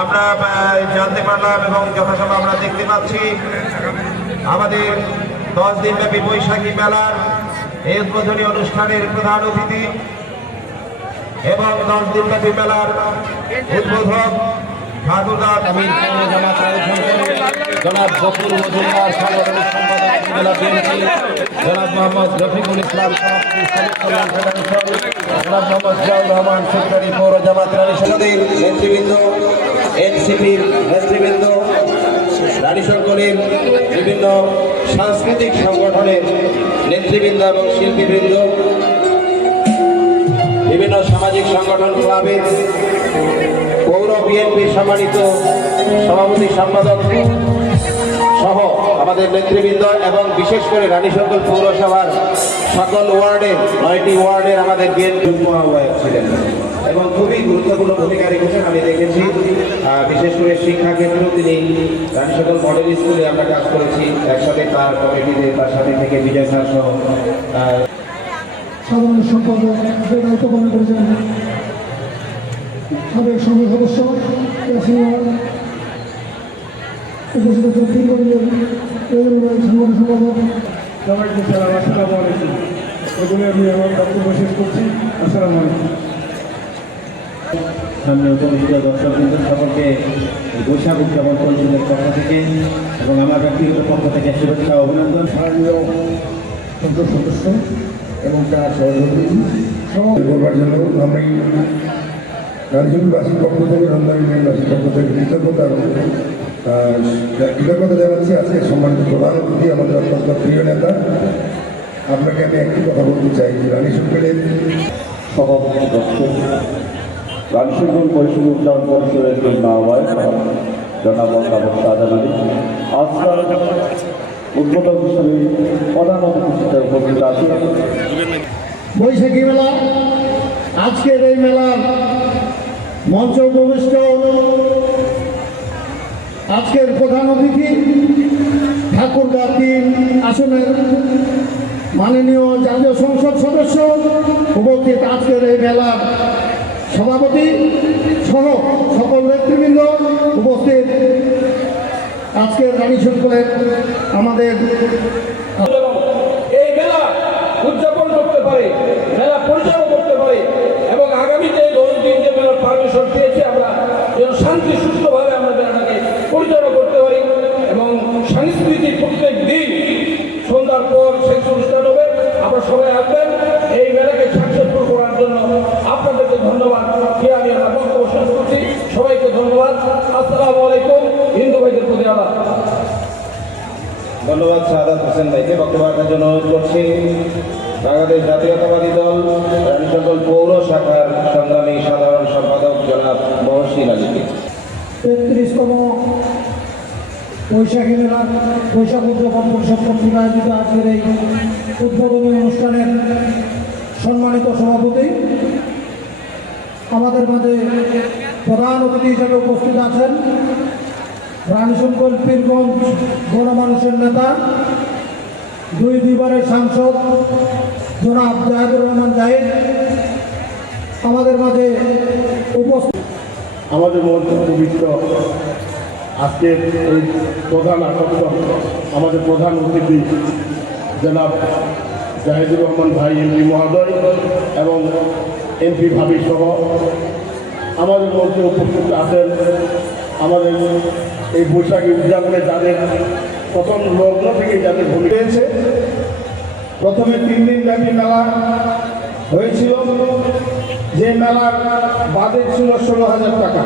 আমরা জানতে পারলাম এবং যথাসময় আমরা দেখতে পাচ্ছি আমাদের 10 দিনব্যাপী বৈশাখী মেলার এই উদ্বোধনী অনুষ্ঠানের প্রধান অতিথি এবং 10 দিনব্যাপী মেলার উদ্বোধক ঠাকুরদার জনাব বকুল মজুমদার সাংগঠনিক সম্পাদক জেলা বিএনপি, জনাব মোহাম্মদ রফিকুল ইসলাম জনাব মোহাম্মদ জিয়াউর রহমান সেক্রেটারি পৌর জামাত রানীশঙ্করের নেতৃবৃন্দ, এনসিপির নেতৃবৃন্দ, রানীশঙ্করের বিভিন্ন সাংস্কৃতিক সংগঠনের নেতৃবৃন্দ এবং শিল্পীবৃন্দ, বিভিন্ন সামাজিক সংগঠন ক্লাবের পৌর বিএনপির সম্মানিত সভাপতি সম্পাদক সহ আমাদের নেতৃবৃন্দ এবং বিশেষ করে রানীশঙ্কর পৌরসভার সকল ওয়ার্ডের 9টি ওয়ার্ডের আমাদের বিএনপি আহ্বায়ক ছিলেন এবং খুবই গুরুত্বপূর্ণ ভূমিকা রেখেছেন। আমি দেখেছি বিশেষ করে শিক্ষা ক্ষেত্রেও তিনি রানীশঙ্কর মডেল স্কুলে আমরা কাজ করেছি একসাথে, তার কমিটিতে তার সাথে থেকে বিজয় স্যার সহ সাধারণ সম্পাদক দায়িত্ব পালন করেছেন সাবেক সংসদ সদস্য উপস্থিত সংগঠন সম্পাদক সবাইকে সালাম, আসসালামু আলাইকুম। এগুলো আমি আমার বক্তব্য শেষ করছি। আসসালামু আলাইকুম। সামনে উপস্থিত দর্শকবৃন্দ সকলকে বৈশাখ উদযাপন পরিষদের পক্ষ থেকে এবং আমার ব্যক্তিগত পক্ষ থেকে শুভেচ্ছা অভিনন্দন। স্থানীয় সংসদ সদস্য এবং তার সহযোগী সহ করবার জন্য আমি রাজনীতিবাসীর পক্ষ থেকে রমজানবাসীর পক্ষ থেকে কৃতজ্ঞতা জানাচ্ছি। আজকে সম্মানিত প্রধান অতিথি আমাদের অত্যন্ত প্রিয় নেতা, আপনাকে আমি একটি কথা বলতে চাই যে রানীশঙ্করের সভাপতি দর্শক রানীশঙ্কর পরিষদ উদযাপন পরিষদের জন্য আহ্বায়ক জনাব শাহজাহান আলী আজকাল উদ্বোধক হিসেবে প্রধান অতিথি হিসেবে উপস্থিত আছে। বৈশাখী মেলা, আজকের এই মেলার মঞ্চ উপবিষ্ট আজকের প্রধান অতিথি ঠাকুরদা 3 আসনের মাননীয় জাতীয় সংসদ সদস্য, উপস্থিত আজকের এই মেলার সভাপতি সহ সকল নেতৃবৃন্দ, উপস্থিত আজকের রানীশঙ্করের আমাদের এই মেলা উদযাপন করতে পারে, মেলা পরিচালনা করতে পারে এবং আগামীতে 10 দিন যে মেলার পারমিশন পেয়েছি আমরা যেন শান্তি সুস্থভাবে আমরা মেলাটাকে পরিচালনা করতে পারি এবং সাংস্কৃতিক প্রত্যেক দিন সন্ধ্যার পর শেষ অনুষ্ঠান হবে। আপনারা সবাই আসবেন এই মেলাকে সাকসেসফুল করার জন্য। আপনাদেরকে ধন্যবাদ দিয়ে আমি আমার বক্তব্য শেষ করছি। সবাইকে ধন্যবাদ। আসসালামু আলাইকুম। হিন্দু ভাইদের প্রতি আলাপ। ধন্যবাদ সাদাত হোসেন ভাইকে বক্তব্য রাখার জন্য অনুরোধ করছি। বাংলাদেশ জাতীয়তাবাদী দল রানীশঙ্কর পৌর শাখার সংগ্রামী সাধারণ সম্পাদক জনাব মহসিন আলীকে। 33তম বৈশাখী মেলার বৈশাখ উদযাপন পরিষদ কর্তৃক আয়োজিত আজকের এই উদ্বোধনী অনুষ্ঠানের সম্মানিত সভাপতি, আমাদের মাঝে প্রধান অতিথি হিসেবে উপস্থিত আছেন রানীশঙ্কর পীরগঞ্জ গণমানুষের নেতা, 2 বারের সাংসদ জনাব জাহিদুর রহমান জাহিদ, আমাদের মাঝে উপস্থিত আমাদের মঞ্চ পবিত্র আজকের এই প্রধান আকর্ষণ আমাদের প্রধান অতিথি জনাব জাহিদুর রহমান ভাই এমপি মহোদয় এবং এমপি ভাবি সহ আমাদের মধ্যে উপস্থিত আছেন। আমাদের এই বৈশাখী উদযাপনে যাদের প্রথম লগ্ন থেকে যাদের ভূমিকা হয়েছে, প্রথমে 3 দিন ব্যাপী মেলা হয়েছিল, যে মেলার বাজেট ছিল 16,000 টাকা।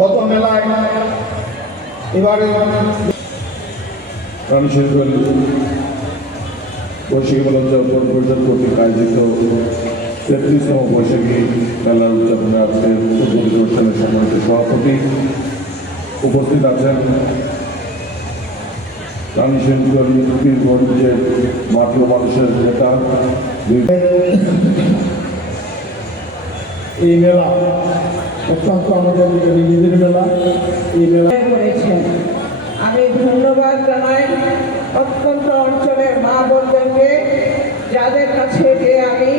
গত মেলায় এবারে রানীশঙ্কর বৈশাখী মেলা উদযাপন পরিষদ কর্তৃক আয়োজিত 33তম বৈশাখী মেলার উদযাপনে আজকে উদ্বোধনী অনুষ্ঠানের সম্মানিত সভাপতি উপস্থিত আছেন রানীশঙ্কর পীরগঞ্জের মাটি ও মানুষের নেতা। এই মেলা অত্যন্ত আমাদের নিজেদের মেলা। এই মেলা করেছেন, আমি ধন্যবাদ জানাই অত্যন্ত অঞ্চলের মা বোনদেরকে, যাদের কাছে যে আমি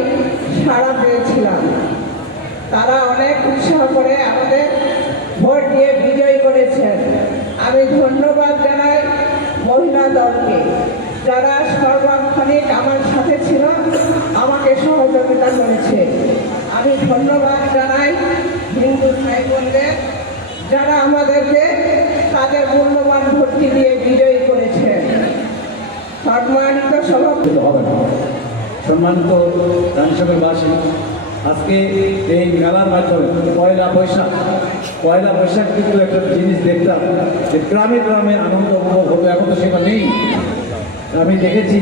সাড়া পেয়েছিলাম। তারা অনেক উৎসাহ করে আমাদের ভোট দিয়ে বিজয়ী করেছেন। আমি ধন্যবাদ জানাই মহিলা দলকে, যারা সর্বাক্ষণিক আমার সাথে ছিল, আমাকে সহযোগিতা করেছে। আমি ধন্যবাদ জানাই হিন্দু ভাই বোনদের, যারা আমাদেরকে তাদের মূল্যবান ভোটটি দিয়ে বিজয়ী করেছেন। সম্মানিত সভাপতি, হবে না। সম্মানিত রানীসভাবাসী, আজকে এই মেলার মাধ্যমে পয়লা বৈশাখ কিন্তু একটা জিনিস দেখতাম যে গ্রামে গ্রামে আনন্দ উপভোগ হতো, এখন তো সেটা নেই। আমি দেখেছি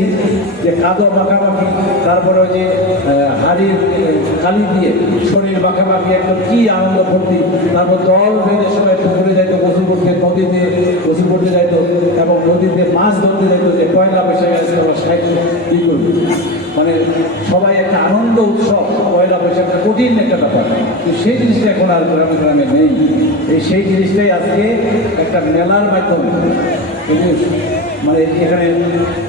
যে কাদো মাখামাখি, তারপরে ওই যে হাড়ির কালি দিয়ে শরীর মাখামাখি, একদম কি আনন্দ ভর্তি। তারপর দল বেঁধে সবাই পুকুরে যাইতো, গোসল করতে, নদীতে গোসল করতে যাইতো এবং নদীতে মাছ ধরতে যাইতো যে পয়লা বৈশাখে আজকে আমরা সাহিত্য কী করবো। মানে সবাই একটা আনন্দ উৎসব, পয়লা বৈশাখটা কঠিন একটা ব্যাপার, কিন্তু সেই জিনিসটা এখন আর গ্রামে গ্রামে নেই। সেই জিনিসটাই আজকে একটা মেলার মাধ্যমে কিন্তু মানে এখানে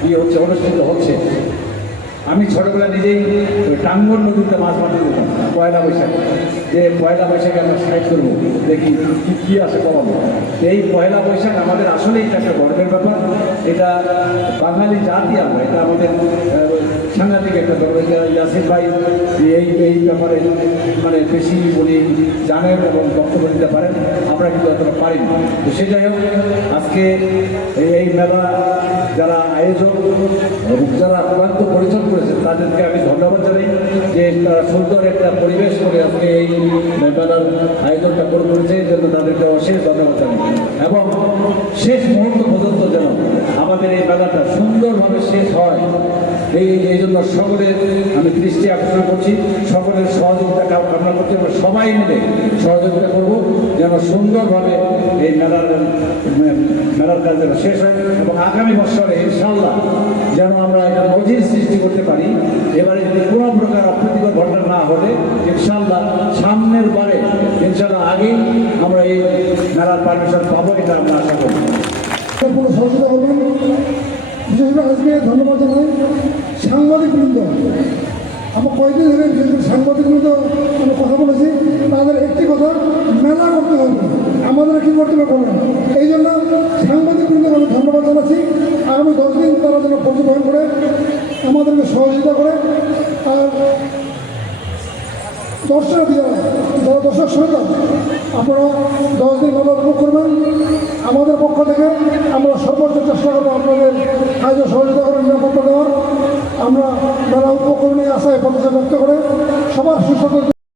ইয়ে হচ্ছে, অনুষ্ঠিত হচ্ছে। আমি ছোটবেলা নিজেই টাঙ্গন নদীতে মাছ মারতে যেতাম পয়লা বৈশাখে, যে পয়লা বৈশাখে আমরা সাইড করবো, দেখি কী আসে কমাবো। এই পয়লা বৈশাখ আমাদের আসলেই এটা একটা গর্বের ব্যাপার। এটা বাঙালি জাতি আমরা, এটা আমাদের সাংঘাতিক একটা গর্ব। ইয়াসির ভাই এই ব্যাপারে মানে বেশি উনি জানেন এবং বক্তব্য দিতে পারেন, আমরা কিন্তু এতটা পারি না। তো সে যাই হোক, আজকে এই মেলা যারা আয়োজক এবং যারা আক্রান্ত পরিচালনা করেছেন তাদেরকে আমি ধন্যবাদ জানাই যে তারা সুন্দর একটা পরিবেশ করে আজকে এই মেলার আয়োজনটা করেছে, এই জন্য তাদেরকে অশেষ ধন্যবাদ জানাই। এবং শেষ মুহূর্ত পর্যন্ত যেন আমাদের এই মেলাটা সুন্দরভাবে শেষ হয়, এই জন্য সকলের আমি দৃষ্টি আকর্ষণ করছি, সকলের সহযোগিতা কামনা করছি। আমরা সবাই মিলে সহযোগিতা করব যেন সুন্দরভাবে এই মেলার কাজ যেন শেষ হয় এবং আগামী বছরে ইনশাল্লাহ যেন আমরা এটা নজির সৃষ্টি করতে পারি। এবারে যদি কোনো প্রকার অপ্রীতিকর ঘটনা না হলে ইনশাল্লাহ সামনের বারে ইনশাল্লাহ আগেই আমরা এই মেলার পারমিশন পাবো, এটা আমরা আশা করি। কোনো সহযোগিতা করবেন। বিশেষ করে আজকে ধন্যবাদ জানাই সাংবাদিকবৃন্দ। আমরা কয়েকদিন ধরে বিশেষ করে সাংবাদিকবৃন্দ আমরা কথা বলেছি, তাদের একটি কথা, মেলা করতে হবে, আমাদের কী করতে হবে করবেন। এই জন্য সাংবাদিকবৃন্দকে আমি ধন্যবাদ জানাচ্ছি। আগামী 10 দিন তারা যেন পর্যবেক্ষণ করে আমাদেরকে সহযোগিতা করে। আর দর্শনার্থী যারা দর্শক শ্রোতা, আপনারা 10 দিন মেলা উপভোগ করবেন। আমাদের পক্ষ থেকে আমরা সর্বোচ্চ চেষ্টা করবো আপনাদের কাজে সহযোগিতা করে নিরাপত্তা দেওয়ার। আমরা মেলা উপভোগ করে নিয়ে আশায় প্রত্যাশা ব্যক্ত করে সবার সুস্বাস্থ্য